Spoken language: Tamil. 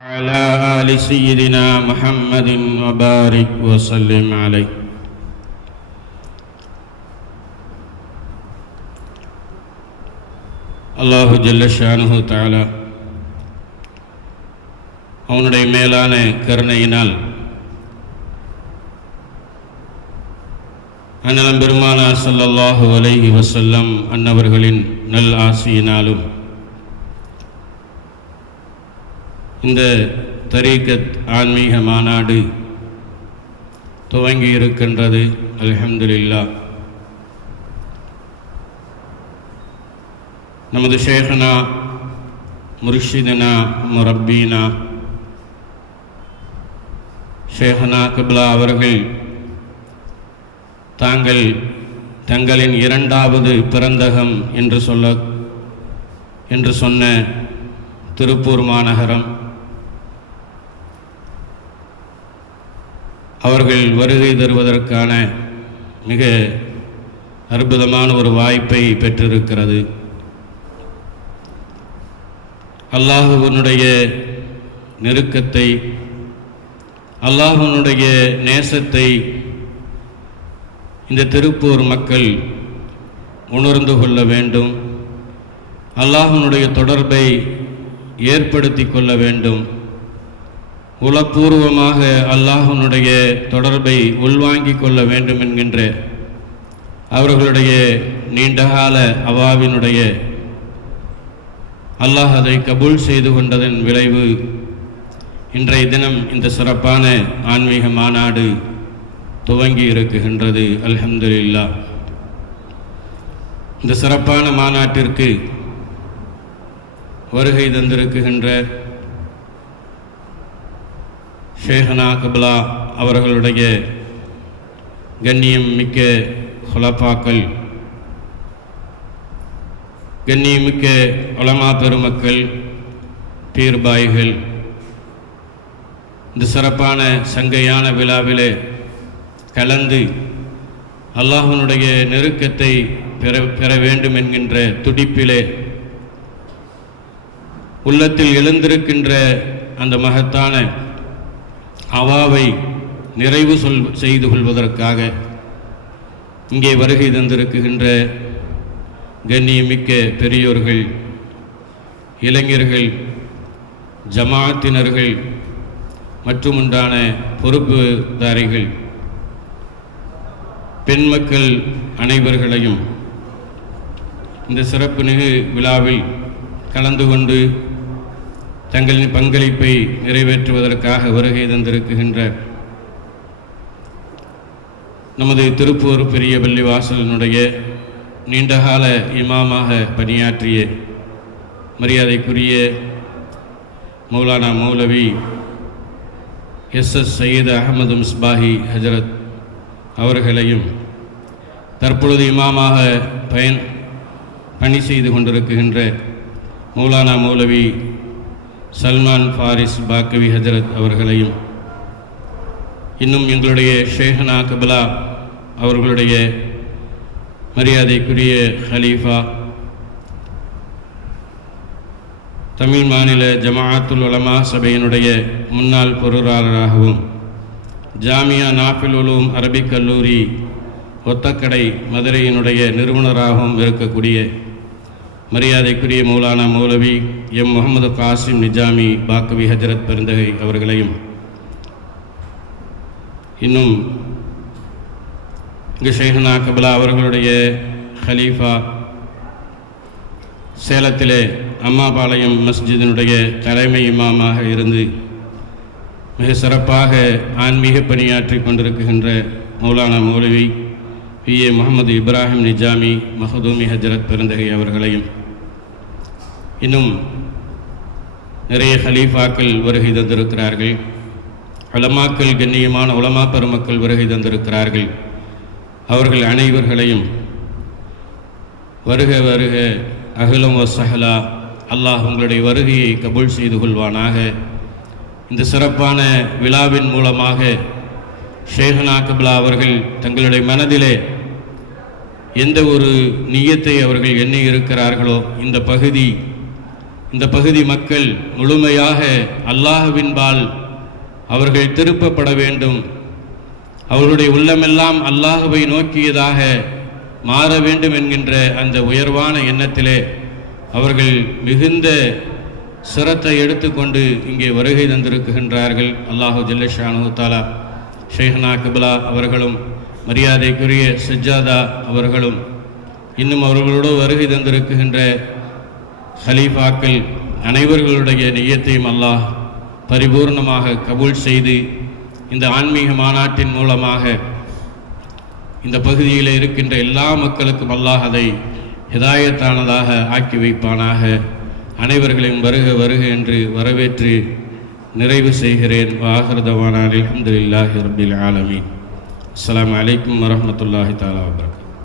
على آل سيدنا محمد وبارك وسلم عليه அல்லாஹு ஜல்லஷானு தாலா அவனுடைய மேலான கருணையினால் அண்ணலம் பெருமானா ஸல்லல்லாஹு அலைஹி வஸல்லம் அன்னவர்களின் நல் ஆசியினாலும் இந்த தரீக்கத் ஆன்மீக மாநாடு துவங்கி இருக்கின்றது அல்ஹம்துலில்லாஹ் நமது ஷேகனா முர்ஷிதனா முரப்பீனா ஷேகனா கிப்லா அவர்கள் தாங்கள் தங்களின் இரண்டாவது பிறந்தகம் என்று சொல்ல என்று சொன்ன திருப்பூர் மாநகரம் அவர்கள் வருகை தருவதற்கான மிக அற்புதமான ஒரு வாய்ப்பை பெற்றிருக்கிறது. அல்லாஹுவனுடைய நெருக்கத்தை அல்லாஹுவனுடைய நேசத்தை இந்த திருப்பூர் மக்கள் உணர்ந்து கொள்ள வேண்டும். அல்லாஹனுடைய தொடர்பை ஏற்படுத்தி கொள்ள வேண்டும். உளப்பூர்வமாக அல்லாஹனுடைய தொடர்பை உள்வாங்கிக் கொள்ள வேண்டும் என்கின்ற அவர்களுடைய நீண்டகால அவாவினுடைய அல்லாஹ் அதை கபூல் செய்து கொண்டதன் விளைவு இன்றைய தினம் இந்த சிறப்பான ஆன்மீக மாநாடு துவங்கி இருக்குகின்றது அல்ஹம்துலில்லா இந்த சிறப்பான மாநாட்டிற்கு வருகை தந்திருக்குகின்ற ஷேகனா கபிலா அவர்களுடைய கண்ணியம் மிக்க ஹுலப்பாக்கள் கண்ணியமிக்க உலமா பெருமக்கள் பீர்பாய்கள். இந்த சிறப்பான சங்கையான விழாவிலே கலந்து அல்லாஹனுடைய நெருக்கத்தை பெற பெற வேண்டும் என்கின்ற துடிப்பிலே உள்ளத்தில் எழுந்திருக்கின்ற அந்த மகத்தான அவாவை நிறைவு சொல் செய்து கொள்வதற்காக இங்கே வருகை தந்திருக்குகின்ற கண்ணியமிக்க பெரியோர்கள் இளைஞர்கள் ஜமாத்தினர்கள் மற்றும் உண்டான பொறுப்புதாரிகள் பெண் மக்கள் அனைவர்களையும் இந்த சிறப்பு நிகு விழாவில் கலந்து கொண்டு தங்களின் பங்களிப்பை நிறைவேற்றுவதற்காக வருகை தந்திருக்குகின்ற நமது திருப்பூர் பெரிய பள்ளிவாசலினுடைய நீண்டகால இமாமாக பணியாற்றிய மரியாதைக்குரிய மௌலானா மௌலவி எஸ் எஸ் சையது அகமது மிஸ்பாஹி ஹஜரத் அவர்களையும் தற்பொழுது இமாமாக பயன் பணி செய்து கொண்டிருக்கின்ற மௌலானா மௌலவி சல்மான் ஃபாரிஸ் பாக்கவி ஹஜரத் அவர்களையும் இன்னும் எங்களுடைய ஷேஹனா கபலா அவர்களுடைய மரியாதைக்குரிய ஹலீஃபா தமிழ் மாநில ஜமாஅத்துல் உலமா சபையினுடைய முன்னாள் பொருளாளராகவும் ஜாமியா நாஃபில் உலூம் அரபிக் கல்லூரி ஒத்தக்கடை மதுரையினுடைய நிறுவனராகவும் இருக்கக்கூடிய மரியாதைக்குரிய மௌலானா மௌலவி எம். முகமது காசிம் நிஜாமி பாக்கவி ஹஜரத் பெருந்தகை அவர்களையும் இன்னும் இங்கு ஷேഖனா கபிலா அவர்களுடைய ஹலீஃபா சேலத்திலே அம்மாபாளையம் மஸ்ஜிதினுடைய தலைமை இமாமாக இருந்து மிக சிறப்பாக ஆன்மீக பணியாற்றி கொண்டிருக்கின்ற மௌலானா மௌலவி பி. ஏ. முகமது இப்ராஹிம் நிஜாமி மஹதூமி ஹஜரத் பெருந்தகை அவர்களையும். இன்னும் நிறைய ஹலீஃபாக்கள் வருகை தந்திருக்கிறார்கள். உலமாக்கள் கண்ணியமான உலமா பெருமக்கள் வருகை தந்திருக்கிறார்கள். அவர்கள் அனைவர்களையும் வருக வருக அகிலம் வசஹலா அல்லாஹ் உங்களுடைய வருகையை கபூல் செய்து கொள்வானாக. இந்த சிறப்பான விழாவின் மூலமாக ஷேகனா கபிலா அவர்கள் தங்களுடைய மனதிலே எந்த ஒரு நியத்தை அவர்கள் எண்ணி இருக்கிறார்களோ இந்த பகுதி இந்த பகுதி மக்கள் முழுமையாக அல்லாஹுவின்பால் அவர்கள் திருப்பப்பட வேண்டும். அவர்களுடைய உள்ளமெல்லாம் அல்லாஹுவை நோக்கியதாக மாற வேண்டும் என்கின்ற அந்த உயர்வான எண்ணத்திலே அவர்கள் மிகுந்த சிரத்தை எடுத்துக்கொண்டு இங்கே வருகை தந்திருக்கின்றார்கள். அல்லாஹு ஜல்லஷானு தாலா ஷேஹனா கபிலா அவர்களும் மரியாதைக்குரிய சஜ்ஜாதா அவர்களும் இன்னும் அவர்களோடு வருகை தந்திருக்கின்ற ஹலீஃபாக்கள் அனைவர்களுடைய நெய்யத்தையும் அல்லாஹ் பரிபூர்ணமாக கபூல் செய்து இந்த ஆன்மீக மாநாட்டின் மூலமாக இந்த பகுதியில் இருக்கின்ற எல்லா மக்களுக்கும் அல்லாஹ் அதை ஹிதாயத்தானதாக ஆக்கி வைப்பானாக. அனைவர்களையும் வருக வருக என்று வரவேற்று நிறைவு செய்கிறேன். வாகரதவானான் அலமதுல்லாஹி ரபில் ஆலமீன். அஸ்ஸலாமு அலைக்கும் வரஹ்மத்துல்லாஹி தாலா வபரகாத்துஹு